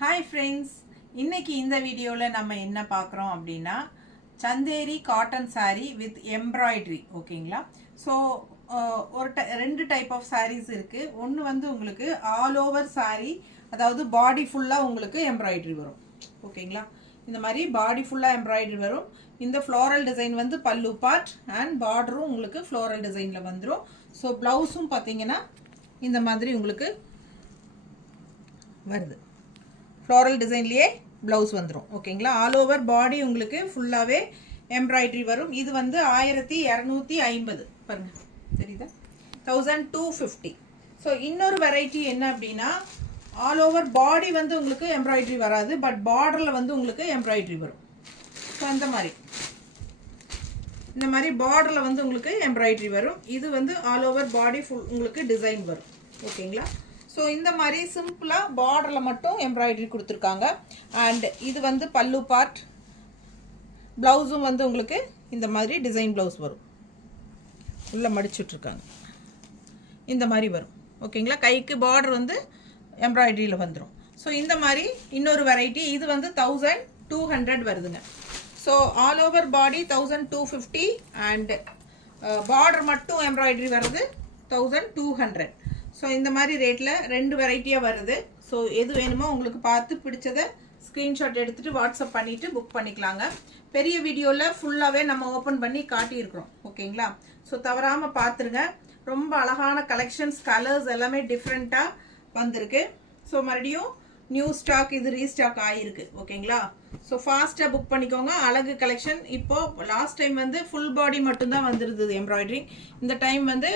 Hi friends, இன்னைக்கு இந்த வீடியோல நம்ம என்ன பார்க்குறோம் அப்படின்னா Chanderi cotton saree with embroidery ஓகேங்களா. ஸோ ரெண்டு டைப் ஆஃப் sarees இருக்கு. ஒன்று வந்து உங்களுக்கு ஆல் ஓவர் saree, அதாவது பாடி ஃபுல்லாக உங்களுக்கு எம்ப்ராய்டரி வரும் ஓகேங்களா. இந்த மாதிரி பாடி ஃபுல்லாக எம்ப்ராய்டரி வரும். இந்த ஃப்ளோரல் டிசைன் வந்து பல்லு பார்ட் அண்ட் பார்டரும் உங்களுக்கு ஃப்ளோரல் டிசைனில் வந்துடும். ஸோ ப்ளவுஸும் பார்த்தீங்கன்னா இந்த மாதிரி உங்களுக்கு வருது. ஃப்ளோரல் டிசைன்லேயே ப்ளவுஸ் வந்துடும் ஓகேங்களா. ஆல் ஓவர் பாடி உங்களுக்கு ஃபுல்லாகவே எம்ப்ராய்டரி வரும். இது வந்து 1250 பாருங்க, தெரியுதா, 1250. ஸோ இன்னொரு வெரைட்டி என்ன அப்படின்னா ஆல் ஓவர் பாடி வந்து உங்களுக்கு எம்ப்ராய்டரி வராது, பட் பார்டரில் வந்து உங்களுக்கு எம்ப்ராய்டரி வரும். ஸோ இந்த மாதிரி பார்டரில் வந்து உங்களுக்கு எம்ப்ராய்டரி வரும். இது வந்து ஆல் ஓவர் பாடி ஃபுல் உங்களுக்கு டிசைன் வரும் ஓகேங்களா. ஸோ இந்த மாதிரி சிம்பிளாக பார்டரில் மட்டும் எம்ப்ராய்டரி கொடுத்துருக்காங்க. அண்ட் இது வந்து பல்லு பார்ட், ப்ளவுஸும் வந்து உங்களுக்கு இந்த மாதிரி டிசைன் ப்ளவுஸ் வரும், உள்ளே மடிச்சுட்ருக்காங்க, இந்த மாதிரி வரும் ஓகேங்களா. கைக்கு பார்டர் வந்து எம்ப்ராய்டரியில் வந்துடும். ஸோ இந்த மாதிரி இன்னொரு வெரைட்டி, இது வந்து 1200 வருதுங்க. So all over body 1250 and border மட்டும் எம்ப்ராய்டரி வருது 1200. ஸோ இந்த மாதிரி ரேட்டில் ரெண்டு வெரைட்டியாக வருது. ஸோ எது வேணுமோ உங்களுக்கு பார்த்து பிடிச்சதை ஸ்க்ரீன்ஷாட் எடுத்துகிட்டு வாட்ஸ்அப் பண்ணிவிட்டு புக் பண்ணிக்கலாங்க. பெரிய வீடியோவில் ஃபுல்லாகவே நம்ம ஓப்பன் பண்ணி காட்டியிருக்கிறோம் ஓகேங்களா. ஸோ தவறாமல் பார்த்துருங்க. ரொம்ப அழகான கலெக்ஷன்ஸ், கலர்ஸ் எல்லாமே டிஃப்ரெண்ட்டாக வந்திருக்கு. ஸோ மறுபடியும் நியூ ஸ்டாக் இது ரீஸ்டாக் ஆகிருக்கு ஓகேங்களா. ஸோ ஃபாஸ்ட்டாக புக் பண்ணிக்கோங்க. அழகு கலெக்ஷன். இப்போது லாஸ்ட் டைம் வந்து ஃபுல் பாடி மட்டும்தான் வந்துருந்தது எம்ப்ராய்டரி. இந்த டைம் வந்து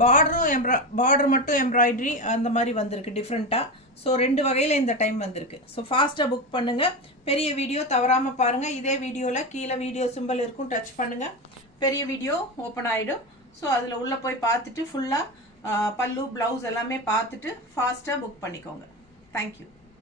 பார்டர் மட்டும் எம்ப்ராய்டரி அந்த மாதிரி வந்திருக்கு டிஃப்ரெண்ட்டாக. ஸோ ரெண்டு வகையில் இந்த டைம் வந்திருக்கு. ஸோ ஃபாஸ்ட்டாக புக் பண்ணுங்கள். பெரிய வீடியோ தவறாமல் பாருங்கள். இதே வீடியோவில் கீழே வீடியோ சிம்பிள் இருக்கும், டச் பண்ணுங்கள், பெரிய வீடியோ ஓப்பன் ஆகிடும். ஸோ அதில் உள்ளே போய் பார்த்துட்டு ஃபுல்லாக பல்லு ப்ளவுஸ் எல்லாமே பார்த்துட்டு ஃபாஸ்ட்டாக புக் பண்ணிக்கோங்க. தேங்க்யூ.